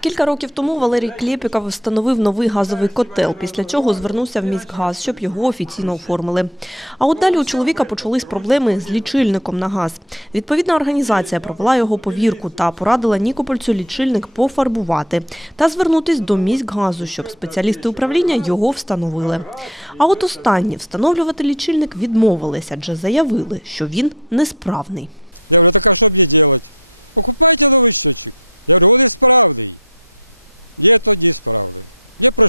Кілька років тому Валерій Клєпіков встановив новий газовий котел, після чого звернувся в міськгаз, щоб його офіційно оформили. А от далі у чоловіка почались проблеми з лічильником на газ. Відповідна організація провела його повірку та порадила Нікопольцю лічильник пофарбувати та звернутись до міськгазу, щоб спеціалісти управління його встановили. А от останні встановлювати лічильник відмовилися, адже заявили, що він несправний.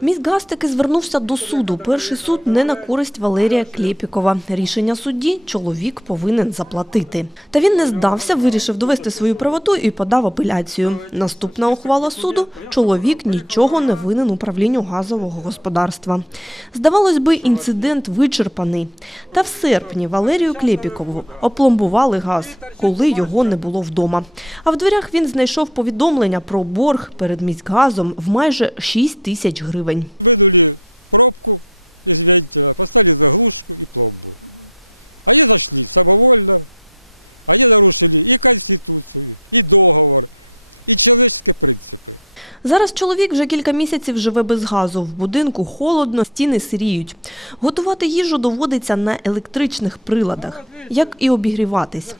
Міськгаз таки звернувся до суду. Перший суд не на користь Валерія Клєпікова. Рішення судді чоловік повинен заплатити. Та він не здався, вирішив довести свою правоту і подав апеляцію. Наступна ухвала суду – чоловік нічого не винен управлінню газового господарства. Здавалось би, інцидент вичерпаний. Та в серпні Валерію Клєпікову опломбували газ, коли його не було вдома. А в дверях він знайшов повідомлення про борг перед міськгазом в майже 6 тисяч гривень. Ruling Зараз чоловік вже кілька місяців живе без газу. В будинку холодно, стіни сиріють. Готувати їжу доводиться на електричних приладах, як і обігріватись.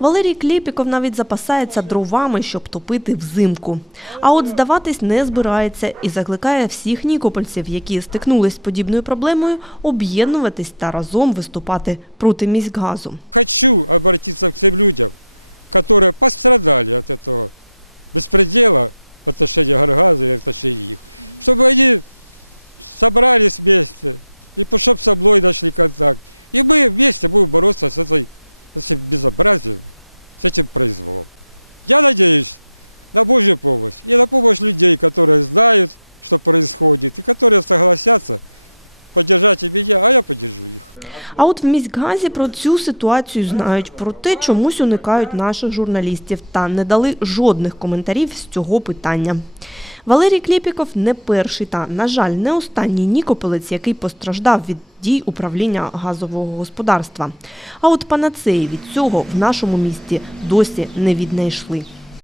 Валерій Клєпіков навіть запасається дровами, щоб топити взимку. А от здаватись не збирається і закликає всіх нікопольців, які стикнулись з подібною проблемою, об'єднуватись та разом виступати проти міськгазу. А от в міськгазі про цю ситуацію знають, проте чомусь уникають наших журналістів та не дали жодних коментарів з цього питання. Валерій Клєпіков не перший та, на жаль, не останній нікополець, який постраждав від дій управління газового господарства. А от панацеї від цього в нашому місті досі не віднайшли.